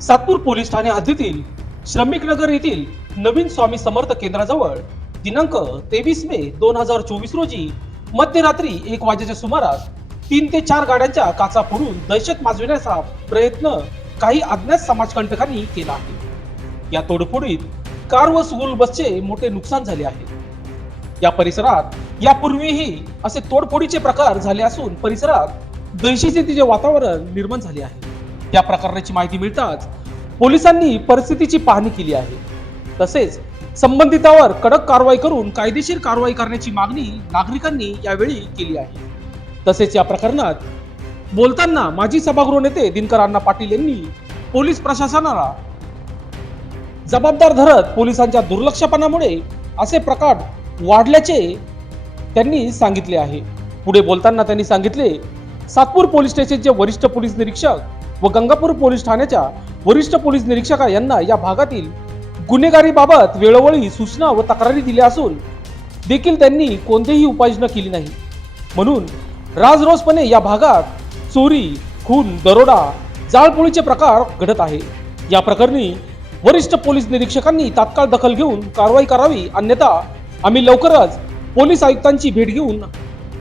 Satpur police Thane हद्दीतील श्रमिक नगर येथील नवीन स्वामी समर्थ केंद्राजवळ दिनांक तेवीस मे दोन हजार चोवीस रोजी मध्यरात्री एक वाजेच्या सुमारास तीन ते चार गाड्यांच्या काचा फोडून दहशत माजविण्याचा प्रयत्न काही अज्ञात समाजकंटकांनी केला आहे. या तोडफोडीत कार व स्कूल बसचे मोठे नुकसान झाले आहे. या परिसरात यापूर्वीही असे तोडफोडीचे प्रकार झाले असून परिसरात दहशतीचे वातावरण निर्माण झाले आहे. या प्रकरणाची माहिती मिळताच पोलिसांनी परिस्थितीची पाहणी केली आहे. तसेच संबंधितावर कडक कारवाई करून कायदेशीर कारवाई करण्याची मागणी नागरिकांनी यावेळी केली आहे. तसेच या प्रकरणात बोलताना माजी सभागृह नेते दिनकर अण्णा पाटील यांनी पोलीस प्रशासनाला जबाबदार धरत पोलिसांच्या दुर्लक्षपणामुळे असे प्रकार वाढल्याचे त्यांनी सांगितले आहे. पुढे बोलताना त्यांनी सांगितले सातपूर पोलीस स्टेशनचे वरिष्ठ पोलीस निरीक्षक व गंगापूर पोलीस ठाण्याच्या वरिष्ठ पोलीस निरीक्षक यांना या भागातील गुन्हेगारीबाबत वेळोवेळी सूचना व तक्रारी दिल्या असून देखील त्यांनी कोणतीही उपाययोजना केली नाही म्हणून राजरोसपणे या भागात चोरी खून दरोडा जाळपोळीचे प्रकार घडत आहे. या प्रकरणी वरिष्ठ पोलीस निरीक्षकांनी तात्काळ दखल घेऊन कारवाई करावी अन्यथा आम्ही लवकरच पोलीस आयुक्तांची भेट घेऊन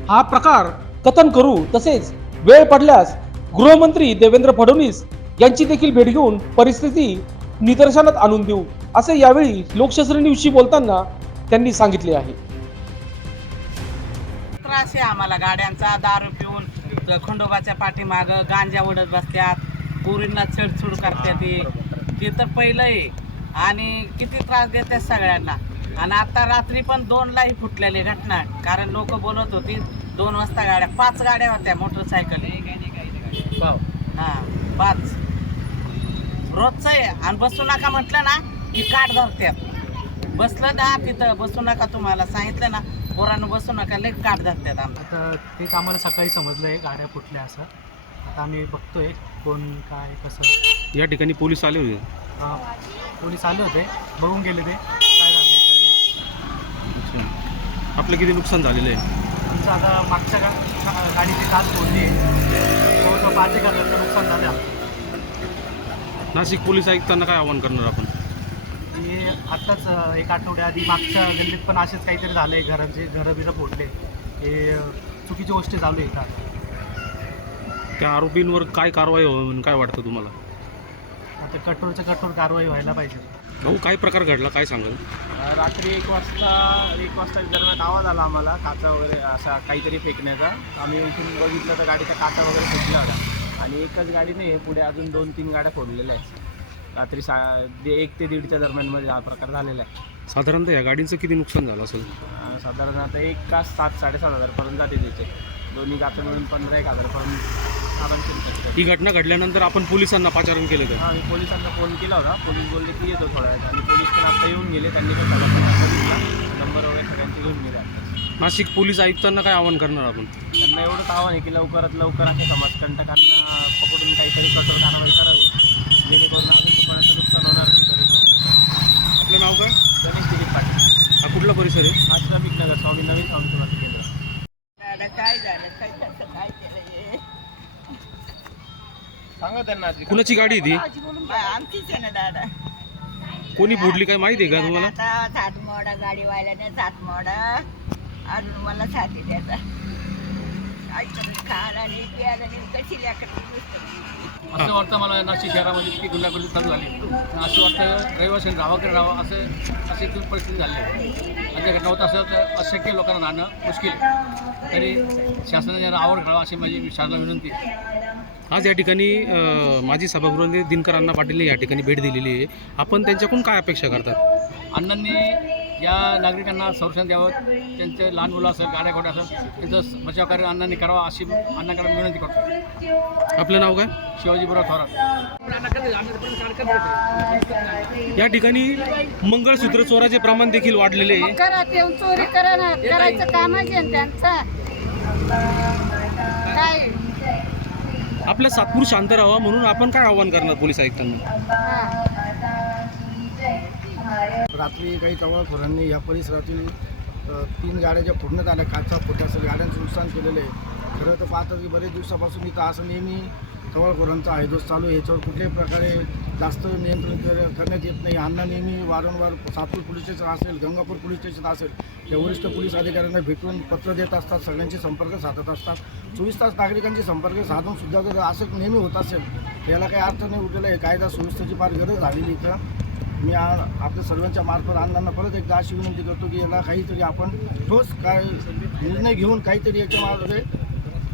हा प्रकार कथन करू तसेच वेळ पडल्यास गृहमंत्री देवेंद्र फडणवीस यांची देखील भेट घेऊन परिस्थिती निदर्शनात आणून देऊ असे यावेळी लोकशास्त्री न्यूजशी बोलताना त्यांनी सांगितले आहे. त्रास आहे आम्हाला गाड्यांचा दारू पिऊन खंडोबाच्या पाठीमाग गांजा ओढत बसत्यात पोरींना छेडछूड करतात ते ते तर पहिलं आहे. आणि किती त्रास देतात सगळ्यांना. आणि आता रात्री पण दोनलाही फुटलेली घटना. कारण लोक बोलत होती दोन वाजता गाड्या पाच गाड्या होत्या मोटरसायकल. हा पाच रोजचं आहे. आणि बसू नका म्हटलं ना की काट धरत्यात. बसलं ना तिथं बसू नका तुम्हाला. सांगितलं ना पोरानं बसू नका लई काट धरत्यात आमचं आता तेच आम्हाला सकाळी समजलं आहे गाड्या फुटल्या असं. आता आम्ही बघतोय कोण काय कसं. या ठिकाणी पोलीस आले होते. पोलीस आले होते. बघून गेले ते. काय झालं काय नाही. आपलं किती नुकसान झालेलं आहे? आमचं आता मागच्या गा गा- गाडीची काच फोडली आहे. नुकसान. नाशिक पोलीस आयुक्तांना काय आवाहन करणार आपण? हे आत्ताच एक आठवड्या आधी मागच्या गल्लीत पण असेच काहीतरी झालं आहे घराचे घरं बिरं फोडले. हे चुकीची गोष्टी चालू आहे आता. त्या आरोपींवर काय कारवाई व्हावी म्हणून काय वाटतं तुम्हाला? आता कठोरच्या कठोर कारवाई व्हायला पाहिजे. भाऊ काय प्रकार घडला? काय सांगाल? रात्री एक वाजता एक वाजता दरम्यान आवाज आला आम्हाला काचा वगैरे असा काहीतरी फेकण्याचा. आम्ही उठून बघितलं तर गाडीचा काचा वगैरे फेकला होता. आणि एकच गाडी नाही पुढे अजून दोन तीन गाड्या फोडलेल्या आहेत. रात्री सा एक ते दीडच्या दरम्यानमध्ये हा प्रकार झालेला आहे. साधारणतः या गाडीचं किती नुकसान झालं असेल? साधारण आता एक का सात साडेसात हजारपर्यंत जाते त्याचे दोन्ही गातं मिळून पंधरा एक हजारपर्यंत आरामशीर. ही घटना घडल्यानंतर आपण पोलिसांना पाचारण केलं का? हा मी पोलिसांना फोन केला होता. पोलीस बोलले की येतो थोड्या वेळात. आणि पोलीस पण आता येऊन गेले. त्यांनी पण त्याला पण नंबर वगैरे सगळ्यांचे घेऊन गेले आता. नाशिक पोलीस आयुक्तांना काय आवाहन करणार आपण? त्यांना एवढंच आव्हान आहे की लवकरात लवकर अशा समाजकंटकांना पकडून काहीतरी कठोर कारवाई करावी. जेणेकरून अजून कोणाचं नुकसान होणार नाही. तरी आपलं नाव काय? गणेश दिलीप पाटील. हा कुठला परिसर आहे? हा श्रमिक नगर. स्वामी नवीन स्वामी समर्थ केंद्र काय झालं काय कसं काय केलं हे? सांगा त्यांना. कुणाची गाडी आहे बा- आमचीच आहे ना दादा. ती कोणी फोडली काय माहिती आहे का तुम्हाला? आता सात मोडा गाडी वाल्याने सात मोडा. अजून मला साथी द्यायचा काय करत खायला नाही प्यायला नाही कशी लेकरं असं वाटतं मला नाशिक शहरामध्ये इतकी गुंडागुंडी चालू झाली. असं वाटतं रहिवासी गावाकडे राहावं असं अशी इथून परिस्थिती झाली आहे. घटना होत असं तर अशक्य लोकांना राहणं मुश्किल. तरी शासनाने आवड करावं अशी माझी शासनाला विनंती आहे. आज या ठिकाणी माजी सभागृह दिनकर अण्णा पाटील या ठिकाणी भेट दिलेली आहे. आपण त्यांच्याकडून काय अपेक्षा करतात अण्णांनी या नागरिकांना संरक्षण द्यावं त्यांचे लहान मुलं असेल गाड्या गोड्या असेल त्यांचं बचाव कार्य अण्णांनी करावं अशी अण्णाकडे मी विनंती करतो. आपलं नाव काय? शिवाजी बुरा थोरात. या ठिकाणी मंगळसूत्र चोराचे प्रमाण देखील वाढलेले आहे. चोरी करायचं कामच आहे त्यांचं. आपलं सातपूर शांत राहावा म्हणून आपण काय आव्हान करणार पोलीस आयुक्तांना? रात्री काही टवाळखोरांनी या परिसरातील तीन गाड्या ज्या फोडण्यात आल्या काचा फोडल्या गाड्यांचं नुकसान केलेलं आहे. खरं तर पाहतात की बरेच दिवसापासून इथं असं नेहमी टवाळखोरांचा आयदोस चालू आहे याच्यावर कुठल्याही प्रकारे जास्त नियंत्रण कर- करण्यात येत नाही. अन्न नेहमी वारंवार सातपूर पोलीस स्टेशन असेल गंगापूर पोलीस स्टेशन असेल या वरिष्ठ पोलीस अधिकाऱ्यांना भेटून पत्र देत असतात सगळ्यांशी संपर्क साधत असतात. चोवीस तास नागरिकांशी संपर्क साधून सुद्धा जर असं नेहमी होत असेल याला काही अर्थ नाही उठलेला आहे कायदा सुव्यवस्थेची फार गरज झालेली इथं. मी आ- आपल्या सर्वांच्या मार्फत अण्णांना परत एकदा अशी विनंती करतो की याला काहीतरी आपण ठोस काय निर्णय घेऊन काहीतरी याच्या मागे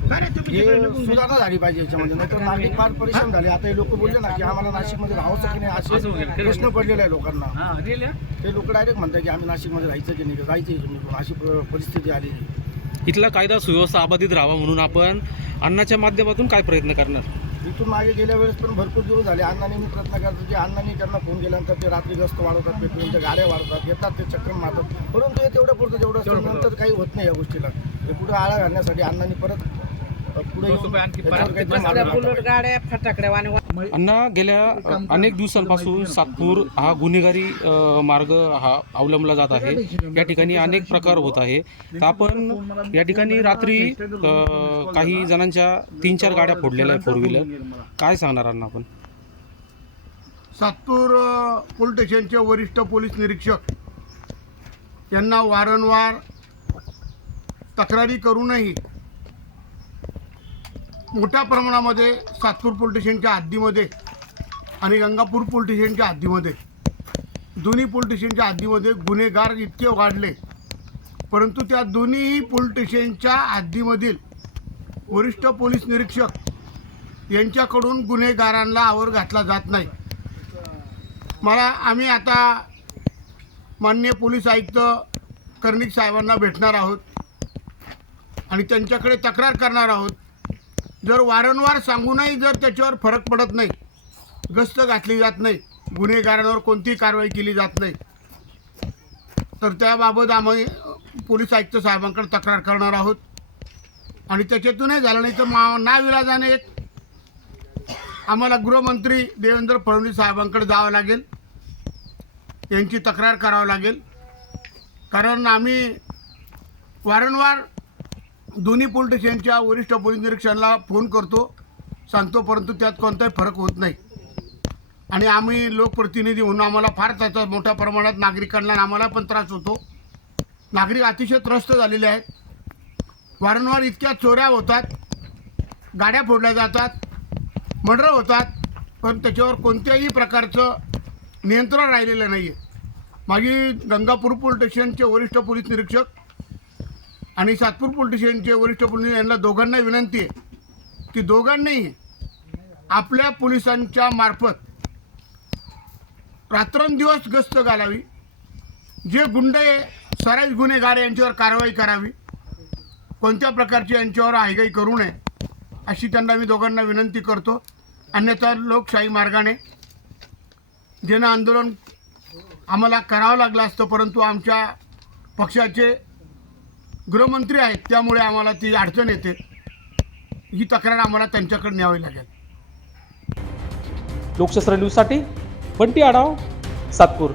हे सुधारणा झाली पाहिजे याच्यामध्ये नाहीतर नागरिक फार परेशान झाले. आता हे लोक बोलले ना की आम्हाला नाशिकमध्ये राहावं की नाही असे प्रश्न पडलेले आहे लोकांना. ते लोक डायरेक्ट म्हणतात की आम्ही नाशिकमध्ये राहायचं की नाही राहायचं तुम्ही अशी परिस्थिती आलेली आहे. इथला कायदा सुव्यवस्था अबाधित राहावा म्हणून आपण अण्णाच्या माध्यमातून काय प्रयत्न करणार? इथून मागे गेल्या वेळेस पण भरपूर दिवस झाले. अण्णांनी मी प्रयत्न करतो की अण्णांनी त्यांना फोन केल्यानंतर ते रात्री गस्त वाढवतात पेट्रोलच्या गाड्या वाढवतात येतात ते चक्कर मारतात. परंतु हे तेवढं पुरतं जेवढं असतं नंतर काही होत नाही या गोष्टीला. हे पुढे आळा घालण्यासाठी अण्णांनी परत अण्णा गेल्या अनेक दिवसांपासून सातपूर हा गुन्हेगारी मार्ग हा अवलंबला जात आहे. या ठिकाणी अनेक प्रकार होत आहे. तर आपण या ठिकाणी रात्री काही जणांच्या तीन चार गाड्या फोडलेल्या आहे फोर व्हीलर काय सांगणार अण्णा आपण? सातपूर पोलीस स्टेशनचे वरिष्ठ पोलीस निरीक्षक यांना वारंवार तक्रारी करूनही मोठ्या प्रमाणामध्ये सातपूर पोलीस स्टेशनच्या हद्दीमध्ये आणि गंगापूर पोलीस स्टेशनच्या हद्दीमध्ये. दोन्ही पोलीस स्टेशनच्या हद्दीमध्ये गुन्हेगार इतके वाढले परंतु त्या दोन्हीही पोलीस स्टेशनच्या हद्दीमधील वरिष्ठ पोलीस निरीक्षक यांच्याकडून गुन्हेगारांना आवर घातला जात नाही. मला आम्ही आता माननीय पोलीस आयुक्त कर्णिक साहेबांना भेटणार आहोत आणि त्यांच्याकडे तक्रार करणार आहोत. जर वारंवार सांगूनही जर त्याच्यावर फरक पडत नाही गस्त घातली जात नाही गुन्हेगारांवर कोणतीही कारवाई केली जात नाही तर त्याबाबत आम्ही पोलीस आयुक्त साहेबांकडे तक्रार करणार आहोत. आणि त्याच्यातूनही झालं नाही तर मा नाविलाजाने एक आम्हाला गृहमंत्री देवेंद्र फडणवीस साहेबांकडे जावं लागेल. यांची तक्रार करावं लागेल. कारण आम्ही वारंवार दोन्ही पोलीस स्टेशनच्या वरिष्ठ पोलीस निरीक्षकांना फोन करतो सांगतो परंतु त्यात कोणताही फरक होत नाही. आणि आम्ही लोकप्रतिनिधी म्हणून आम्हाला फार त्याचा मोठ्या प्रमाणात नागरिकांना आम्हाला पण त्रास होतो. नागरिक अतिशय त्रस्त झालेले आहेत. वारंवार इतक्या चोऱ्या होतात गाड्या फोडल्या जातात मर्डर होतात पण त्याच्यावर कोणत्याही प्रकारचं नियंत्रण राहिलेलं नाही आहे माझी गंगापूर पोलीस स्टेशनचे वरिष्ठ पोलीस निरीक्षक आणि सातपूर पोलीस स्टेशनचे वरिष्ठ पोलीस यांना दोघांना विनंती आहे. की दोघांनाही आपल्या पोलिसांच्या मार्फत रात्रंदिवस गस्त घालावी. जे गुंड सराईज गुन्हेगार आहे, यांच्यावर कारवाई करावी. कोणत्या प्रकारची यांच्यावर आयगाई करू नये अशी त्यांना मी दोघांना विनंती करतो. अन्यथा लोकशाही मार्गाने ज्यांना आंदोलन आम्हाला करावं लागलं असतं परंतु आमच्या पक्षाचे गृहमंत्री आहेत त्यामुळे आम्हाला ती अडचण येते. ही तक्रार आम्हाला त्यांच्याकडे न्यावी लागेल. लोकशास्त्र न्यूजसाठी बंटी आढाव सातपूर.